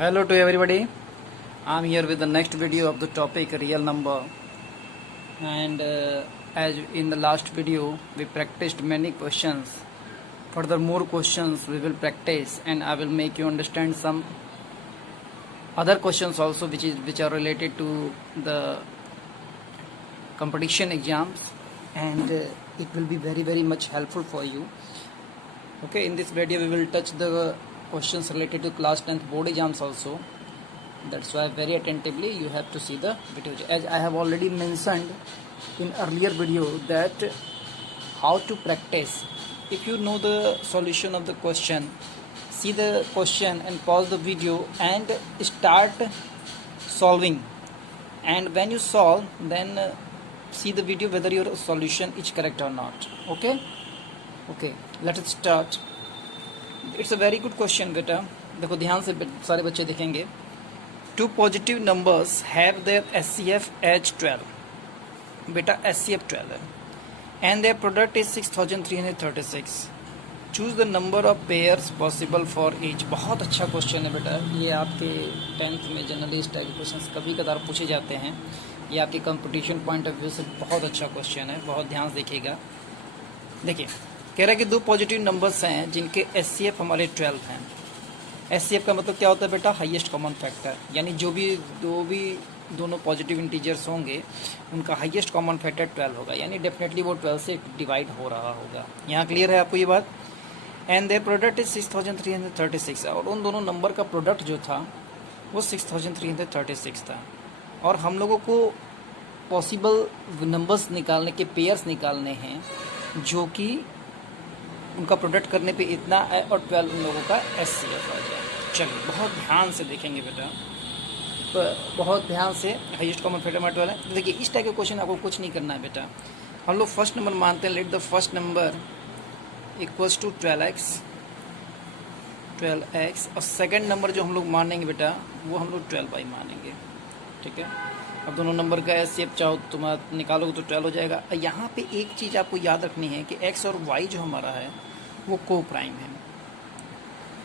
Hello to everybody. I'm here with the next video of the topic real number. And as in the last video, we practiced many questions. Further more questions we will practice, and I will make you understand some other questions also which are related to the competition exams, and it will be very much helpful for you. Okay, in this video we will touch the questions related to class 10th board exams also. That's why very attentively you have to see the video. As I have already mentioned in earlier video that how to practice. If you know the solution of the question, see the question and pause the video and start solving. And when you solve, then see the video whether your solution is correct or not. Okay, let us start. It's a very good question बेटा. देखो ध्यान से सारे बच्चे देखेंगे. Two positive numbers have their SCF as 12. बेटा SCF 12 है. And their product is 6336. Choose the number of pairs possible for each. बहुत अच्छा क्वेश्चन है बेटा. ये आपके 10th में जनरली इस टाइप के क्वेश्चन कभी कदार पूछे जाते हैं. ये आपके कंपटीशन पॉइंट ऑफ व्यू से बहुत अच्छा क्वेश्चन है. बहुत ध्यान से देखिएगा. देखिए कह रहा है कि दो पॉजिटिव नंबर्स हैं जिनके SCF हमारे 12 हैं. SCF का मतलब क्या होता है बेटा? Highest common factor. यानी जो भी दोनों पॉजिटिव इंटीजर्स होंगे उनका हाईएस्ट कॉमन फैक्टर 12 होगा. यानी डेफिनेटली वो 12 से डिवाइड हो रहा होगा. यहाँ क्लियर है आपको ये बात? And their product is 6336. और उन दोनों नंबर का प्रोडक्ट जो था वो 6336 था. और हम लोगों को पॉसिबल नंबर्स निकालने के पेयर्स निकालने हैं जो कि उनका प्रोडक्ट करने पे इतना है और 12 उन लोगों का SCF आ जाए. चलिए बहुत ध्यान से देखेंगे बेटा. तो बहुत ध्यान से. हाईएस्ट कॉमन फैक्टर में 12 है. तो देखिए इस टाइप के क्वेश्चन आपको कुछ नहीं करना है बेटा. हम लोग फर्स्ट नंबर मानते हैं. Let the first number equals to 12x. और सेकंड नंबर जो हम लोग मानेंगे बेटा वो हम लोग 12y मानेंगे. ठीक है. अब दोनों नंबर का SCF चाहो तुम निकालोगे तो 12 हो जाएगा. यहाँ पे एक चीज़ आपको याद रखनी है कि x और y जो हमारा है वो को प्राइम है.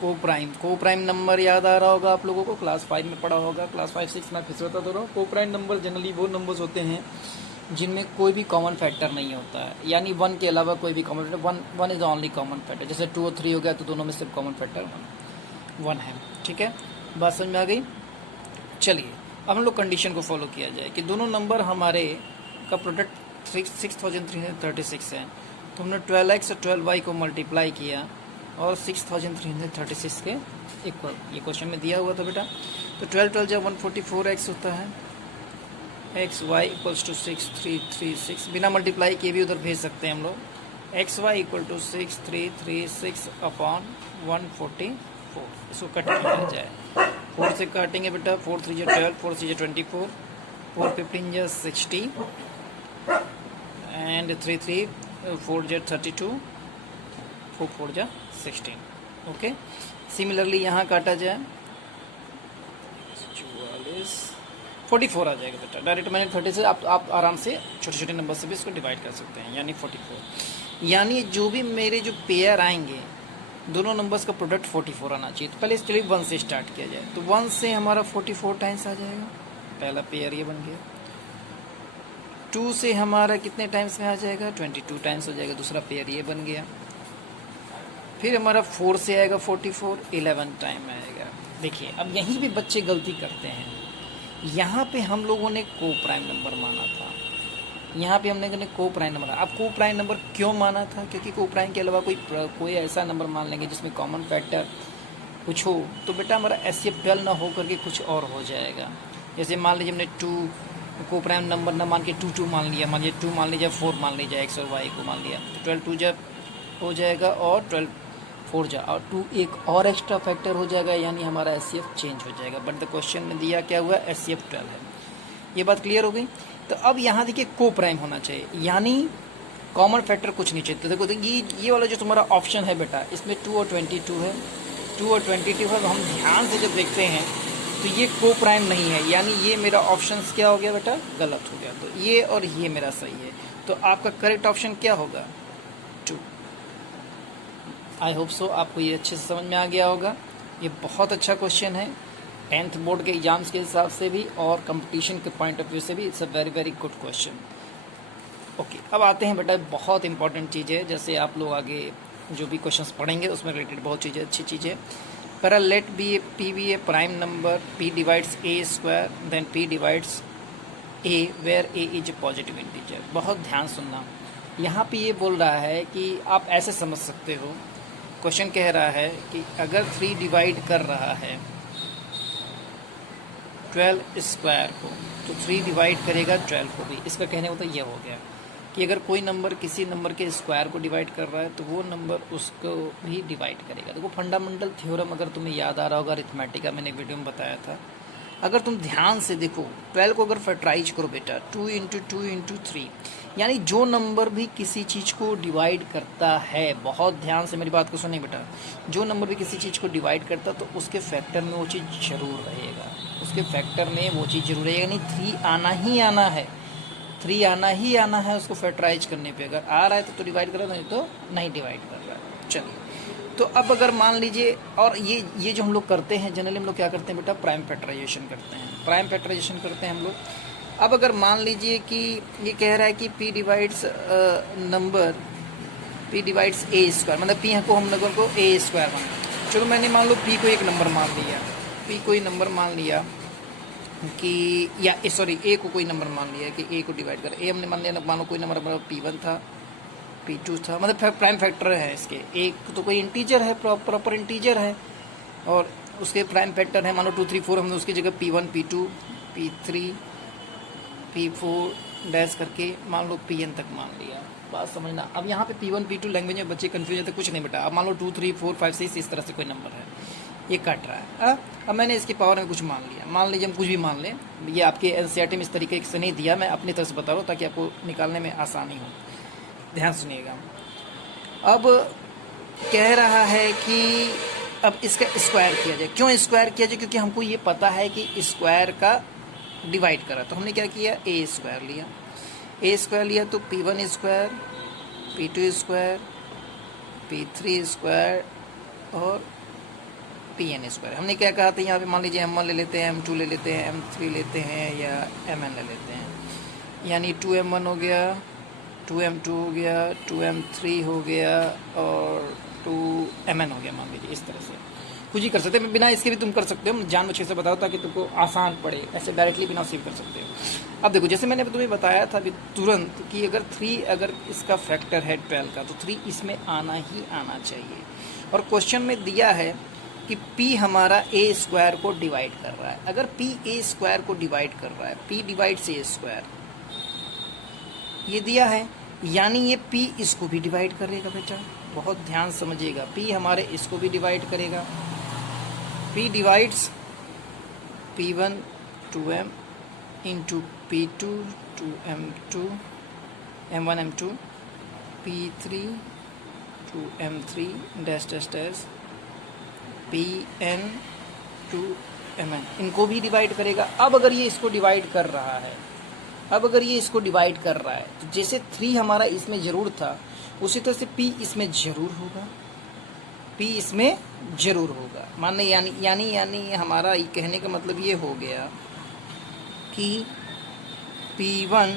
को प्राइम नंबर याद आ रहा होगा आप लोगों को. क्लास 5 में पढ़ा होगा. क्लास 5-6 में फिर से बता दो रहा हूँ. को प्राइम नंबर जनरली वो नंबर्स होते हैं जिनमें कोई भी कॉमन फैक्टर नहीं होता है. यानी 1 के अलावा कोई भी common factor. 1 is the only common factor. जैसे 2 और 3 हो गया तो दोनों में सिर्फ कॉमन फैक्टर 1 है. ठीक है, बात समझ में आ गई. चलिए अब हम लोग कंडीशन को फॉलो किया जाए कि दोनों नंबर हमारे का प्रोडक्ट 6336 है. तो हमने 12x और 12y को मल्टीप्लाई किया और 6336 के इक्वल. ये क्वेश्चन में दिया हुआ था बेटा. तो 12 जब 144x होता है. X Y equals to 6336. बिना मल्टीप्लाई किए भी उधर भेज सकते हैं हम लोग. X Y equal to 6336 upon 144. इसको कट किया जाए. 4 से काटेंगे बेटा. 4 3 जा 12, 4 6 जा 24, 4 15 जा 60 एंड 3 3 4 जा 32, 4 4 जा 16. ओके. सिमिलरली यहाँ काटा जाए 44 आ जाएगा बेटा. डायरेक्ट मैंने 30 से आप आराम से छोटे छोटे नंबर से भी इसको डिवाइड कर सकते हैं. यानी 44. यानी जो भी मेरे जो पेयर आएंगे दोनों नंबर्स का प्रोडक्ट 44 आना चाहिए. तो पहले चलिए 1 से स्टार्ट किया जाए. तो 1 से हमारा 44 टाइम्स आ जाएगा. पहला पेयर ये बन गया. 2 से हमारा कितने टाइम्स में आ जाएगा? 22 टाइम्स हो जाएगा. दूसरा पेयर ये बन गया. फिर हमारा 4 से आएगा 44, 11 टाइम आएगा. देखिए अब यहीं भी बच्चे गलती करते हैं. यहाँ पे हम लोगों ने को प्राइम नंबर माना था. यहाँ पे हमने को प्राइम नंबर. अब को प्राइम नंबर क्यों माना था? क्योंकि को प्राइम के अलावा कोई ऐसा नंबर मान लेंगे जिसमें कॉमन फैक्टर कुछ हो तो बेटा हमारा SCF 12 ना हो करके कुछ और हो जाएगा. जैसे मान लीजिए हमने 2 को प्राइम नंबर ना मान के 2 मान लिया. मान लीजिए 2 मान लीजिए, 4 मान लीजिए, x और y को मान लिया. तो 12 2 जा हो जाएगा और 12 4 जा और 2 एक और एक्स्ट्रा फैक्टर हो जाएगा. यानी हमारा SCF चेंज हो जाएगा. बट द क्वेश्चन में दिया क्या हुआ? SCF 12 है. ये बात क्लियर हो गई. तो अब यहाँ देखिए को प्राइम होना चाहिए. यानी कॉमन फैक्टर कुछ नहीं चाहिए. तो देखो ये वाला जो तुम्हारा ऑप्शन है बेटा इसमें 2 और 22 है. 2 और 22 है. तो हम ध्यान से जब देखते हैं तो ये को प्राइम नहीं है. यानी ये मेरा ऑप्शन क्या हो गया बेटा? गलत हो गया. तो ये और ये मेरा सही है. तो आपका करेक्ट ऑप्शन क्या होगा? 2. आई होप सो आपको ये अच्छे से समझ में आ गया होगा. ये बहुत अच्छा क्वेश्चन है. 10th बोर्ड के एग्जाम्स के हिसाब से भी और कंपटीशन के पॉइंट ऑफ व्यू से भी it's a very very good question. Okay, अब आते हैं बेटा, बहुत इंपॉर्टेंट चीज़ है, जैसे आप लोग आगे जो भी क्वेश्चंस पढ़ेंगे उसमें रिलेटेड बहुत चीज़ें, अच्छी चीज़ें। पर let be P be a prime number, P divides A square, then P divides A where A is a positive integer. बहुत ध्यान सुनना, यहाँ पे ये बोल रहा है कि आप ऐसे समझ सकते हो, क्वेश्चन कह रहा है कि अगर 3 डिवाइड कर रहा है 12 स्क्वायर को, तो 3 डिवाइड करेगा 12 को भी। इसका कहने का मतलब ये हो गया कि अगर कोई नंबर किसी नंबर के स्क्वायर को डिवाइड कर रहा है तो वो नंबर उसको भी डिवाइड करेगा। देखो फंडामेंटल थ्योरम अगर तुम्हें याद आ रहा होगा, अरिथमेटिक का मैंने वीडियो में बताया था, अगर तुम ध्यान से देखो 12 को अगर फैक्टराइज करो बेटा 2 × 2 × 3, यानी जो नंबर भी किसी चीज़ को डिवाइड करता है, बहुत ध्यान से मेरी बात को सुनिए बेटा, जो नंबर भी किसी चीज़ को डिवाइड करता तो उसके फैक्टर में वो चीज़ जरूर रहेगा, उसके फैक्टर में वो चीज़ जरूर रहेगा, यानी 3 आना ही आना है, 3 आना ही आना है उसको फैक्टराइज करने पे। अगर आ रहा है तो डिवाइड कर रहा है, नहीं तो नहीं डिवाइड कर रहा है। चलिए, तो अब अगर मान लीजिए, और ये जो हम लोग करते हैं जनरली, हम लोग क्या करते हैं बेटा, प्राइम फैक्टराइजेशन करते हैं, प्राइम फैक्टराइजेशन करते हैं हम लोग। अब अगर मान लीजिए कि ये कह रहा है कि p divides number, p divides a square, मतलब p को हम नंबर को a स्क्वायर मान, चलो मैंने मान लो p को एक नंबर मान लिया, p को एक नंबर मान लिया कि, या सॉरी a को कोई नंबर मान लिया कि a को डिवाइड कर, a हमने मान लिया, मान लो कोई नंबर p1 था, p2 था, मतलब प्राइम फैक्टर है इसके, एक तो कोई इंटीजर है, प्रॉपर इंटीजर है, और उसके प्राइम फैक्टर है, मान लो 2 3 4, हमने उसकी जगह p1 p2 p3 p4 dash करके मान लो pn तक मान लिया। बात समझना, अब यहाँ पे p1 p2 लैंग्वेज में बच्चे कंफ्यूज है तो कुछ नहीं बेटा, अब मान लो 2 3 4 5 6 इस तरह से कोई नंबर है, ये कट रहा है। अब मैंने इसकी पावर में कुछ मान लिया, मान लीजिए हम कुछ भी मान लें, ये आपके एनसीईआरटी में इस तरीके से नहीं दिया, मैं अपनी तरफ से बता रहा हूँ ताकि आपको निकालने में आसानी हो, ध्यान सुनिएगा। अब कह रहा है कि अब इसका स्क्वायर किया जाए। क्यों स्क्वायर किया जाए? क्योंकि हमको ये पता है कि स्क्वायर का डिवाइड करा, तो हमने क्या किया, ए स्क्वायर लिया, ए स्क्वायर लिया तो p1 square, p2 square, p3 square और pn स्क्वायर। हमने क्या कहा था यहाँ पे, मान लीजिए m1 ले लेते हैं, m2 ले लेते हैं, m3 लेते हैं या mn ले लेते हैं, यानी 2m1 हो गया, 2m2 हो गया, 2m3 हो गया और 2mn हो गया, मान लीजिए इस तरह से कुछ ही कर सकते हैं, बिना इसके भी तुम कर सकते हो, जान बच्चे से बताओ ताकि तुमको आसान पड़े, ऐसे डायरेक्टली बिना सेव कर सकते हो। अब देखो, जैसे मैंने तुम्हें बताया था अभी तुरंत कि अगर 3 अगर इसका फैक्टर है 12 का, तो 3 इसमें आना ही आना चाहिए। और क्वेश्चन में दिया है कि p हमारा a स्क्वायर को डिवाइड कर रहा है। अगर p a स्क्वायर को डिवाइड कर रहा है, p डिवाइड्स a स्क्वायर, ये दिया है, यानी ये p इसको भी डिवाइड करेगा बेटा, बहुत ध्यान समझिएगा, p हमारे इसको भी डिवाइड करेगा, p divides p1 2m into p2 2m2 m1 m2 p3 2m3 dash dash dash pn 2mn, इनको भी डिवाइड करेगा। अब अगर ये इसको डिवाइड कर रहा है, अब अगर ये इसको डिवाइड कर रहा है, तो जैसे 3 हमारा इसमें जरूर था, उसी तरह से p इसमें जरूर होगा, p इसमें जरूर होगा। माने यानी हमारा कहने का मतलब ये हो गया कि p1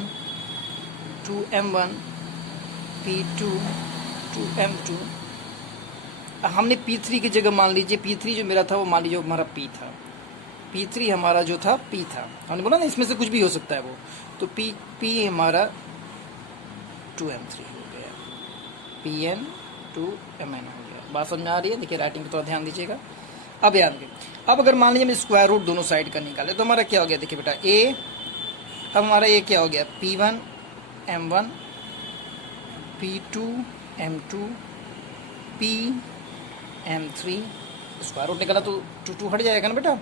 2m1 p2 2m2, हमने p3 की जगह मान लीजिए, p3 जो मेरा था वो मान लीजिए हमारा p था, p3 हमारा जो था p था, हमने बोला ना इसमें से कुछ भी हो सकता है वो, तो p हमारा 2m3 हो गया, pn 2mn हो गया। बात समझ में आ रही है? देखिए राइटिंग पे थोड़ा ध्यान दीजिएगा। अब ध्यान दें, अब अगर मान लीजिए हम स्क्वायर रूट दोनों साइड का निकाले तो हमारा क्या हो गया, देखिए बेटा a, अब हमारा ये क्या हो गया, p1 m1 p2 m2 p m3, square root निकाला तो 2 हट जाएगा ना बेटा,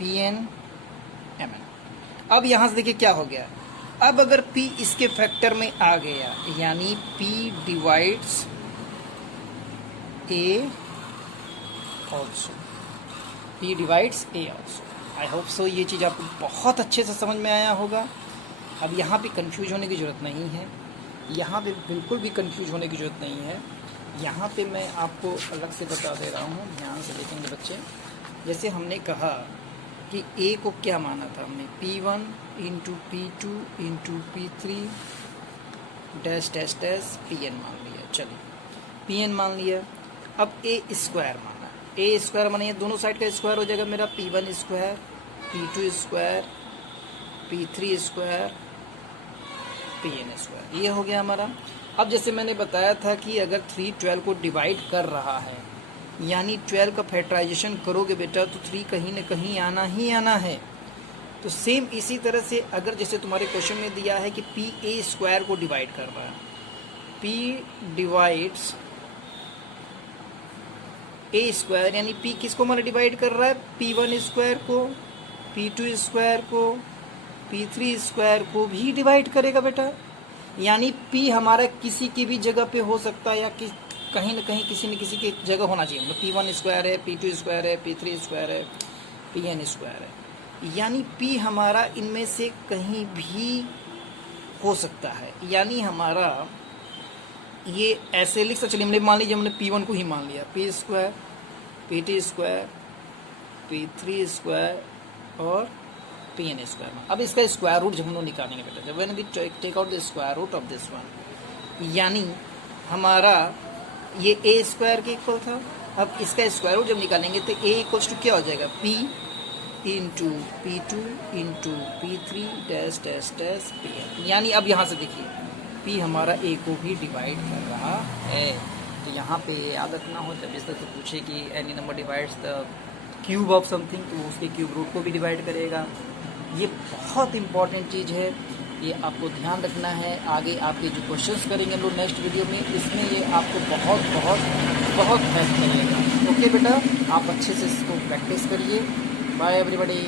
pn mn। अब यहाँ से देखिए क्या हो गया, अब अगर p इसके फैक्टर में आ गया, यानी p divides a also, p divides a also. I hope so ये चीज़ आपको बहुत अच्छे से समझ में आया होगा। अब यहाँ पे कंफ्यूज होने की ज़रूरत नहीं है, यहाँ पे बिल्कुल भी कंफ्यूज होने की ज़रूरत नहीं है। यहाँ पे मैं आपको अलग से बता दे रहा हूँ, ध्यान से देखेंगे बच्चे, जैसे हमने कहा कि ए को क्या माना था हमने, P1 into P2 into P3 dash dash dash Pn मान लिया। चलिए Pn मान लिया। अब ए स्क्वायर माना, ए स्क्वायर माना दोनों साइड का स्क्वायर हो जाएगा मेरा, P1 square P2 square P3 square Pn square, ये हो गया हमारा। अब जैसे मैंने बताया था कि अगर 3 12 को डिवाइड कर रहा है, यानी 12 का फैक्टराइजेशन करोगे बेटा तो 3 कहीं न कहीं आना ही आना है। तो सेम इसी तरह से अगर जैसे तुम्हारे क्वेश्चन में दिया है कि पी ए स्क्वायर को डिवाइड कर रहा है, P डिवाइड्स ए स्क्वायर, यानी P किसको हमारा डिवाइड कर रहा है, P1 स्क्वायर को, P2 स्क्वायर को, P3 स्क्वायर को भी डिवाइड करेगा बेटा। यानी P हमारा किसी की भी जगह पे हो सकता है, या कहीं न कहीं किसी न किसी की जगह होना चाहिए। मतलब P1 स्क्वायर है, P2 स्क्वायर है, P3 स्क्वायर है, Pn स्क्वायर है, यानी P हमारा इनमें से कहीं भी हो सकता है। यानी हमारा ये ऐसे लिख सकते, चलिए हमने मान लीजिए हमने P1 को ही मान लिया, P square P2 square P3 square और Pn स्क्वायर। अब इसका स्क्वायर रूट जब हम लोग निकालेंगे बेटा, जब when we take out the square root of this one, यानी हमारा ये ए स्क्वायर के इक्वल था। अब इसका स्क्वायर रूट जब निकालेंगे तो ए इक्वल्स टू क्या हो जाएगा, P into P2 into P3 dash dash dash Pn। यानी अब यहाँ से देखिए P हमारा ए को भी डिवाइड कर रहा है। तो यहाँ पे याद रखना हो, जब इस तरह से पूछे कि any number divides the cube of something, तो उसके क्यूब रूट को भी डिवाइड करेगा। ये बहुत इंपॉर्टेंट चीज़ है, ये आपको ध्यान रखना है। आगे आपके जो क्वेश्चंस करेंगे हम लोग नेक्स्ट वीडियो में, इसमें ये आपको बहुत बहुत बहुत हेल्प करेगा। ओके बेटा, आप अच्छे से इसको प्रैक्टिस करिए। Bye everybody.